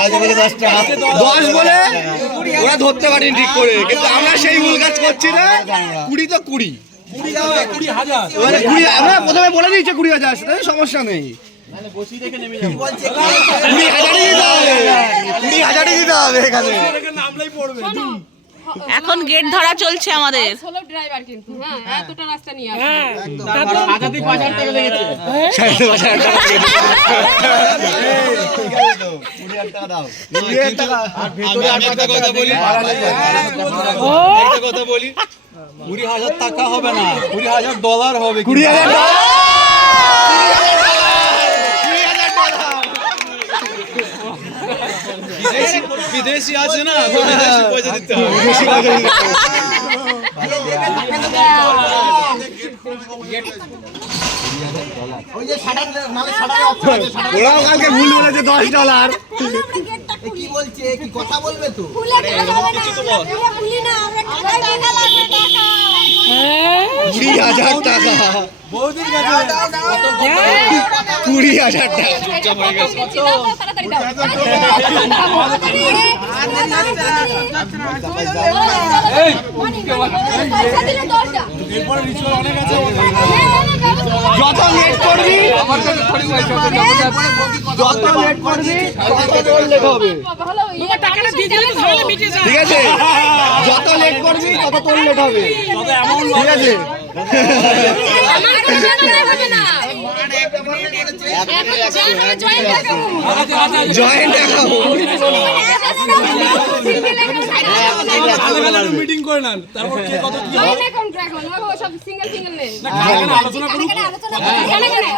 10 বলে ওরা ধরতে পারেনি ঠিক করে, কিন্তু আমরা সেই ভুল কাজ করছি না। 20 তো 20 আমরা প্রথমে বলে দিয়েছি 20,000, সেটা সমস্যা নেই। 20,000ই দিতে হবে এখানে। এখন গেট ধরা চলছে আমাদের। সোলো ড্রাইভার কিন্তু হ্যাঁ এতটা রাস্তা নিয়ে আসে। আজাদি 5,000 টাকা লেগেছে। 5,000 টাকা দাও। 20,000 টাকা। আর ভেতরে একটা কথা বলি, একটা কথা বলি, 20,000 টাকা হবে না, $20,000 হবে। 20,000 বিদেশি আছে না, বিদেশি পয়সা দিতে হবে। ওরাও কালকে ভুল বলেছে $10। কি বলছে, কি কথা বলবে তো? 20,000 টাকা। 20,000 টাকা চুপচাপ হয়ে গেছে। যত লেট করবি যত লেট করবি তত তোর লেট হবে, ঠিক আছে? যত লেট করবি তত তোর লেট হবে, ঠিক আছে? জয়েন্ট অ্যাকাউন্ট মিটিং করে নেন, তারপর কে কত কি হবে সব সিঙ্গেল সিঙ্গেল নে আলোচনা করুন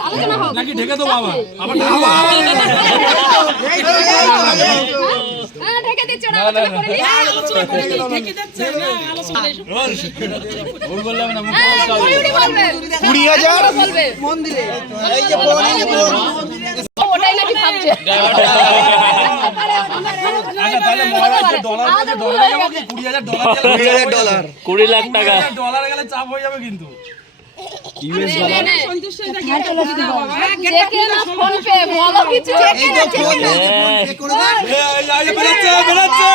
আলোচনা হোক নাকি ঢেকে দেবো আবার আবার ঢেকে দিচ্ছ না আলোচনা করে নি ঢেকে দিচ্ছে না আলোচনা ভুল বললাম না, মুখ বলবে 20,000 বলবে মন্দিরে এই যে ওটাই নাকি ভাবছে। আচ্ছা তাহলে মহারাজ ডলার যাব কি $20,000 $20,000 20 লাখ টাকা ডলার গেলে চাপ হয়ে যাবে কিন্তু ইউএস ডলার। ফোন পে বলো কিছু এই তো ফোন পে করে দাও। এই বেরাচ্ছে বেরাচ্ছে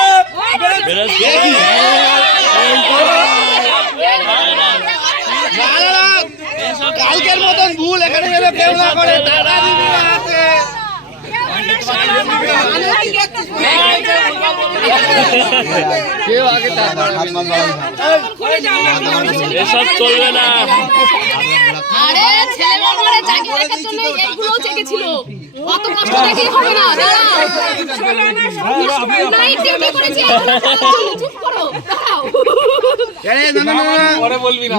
কালকের মতন ভুল এখানে যেন কেউ না করে। টাকা দিবি না হাতে। কেউ আগে টাকা এসব চলবে না। আরে ছেলে বলে চাকরি দেখার জন্য এইগুলো চেকেছিল, কত কষ্ট দেখি হবে না নাইট ডিউটি করেছি, চুপ করো দাঁড়াও। আরে না না না পরে বলবি না।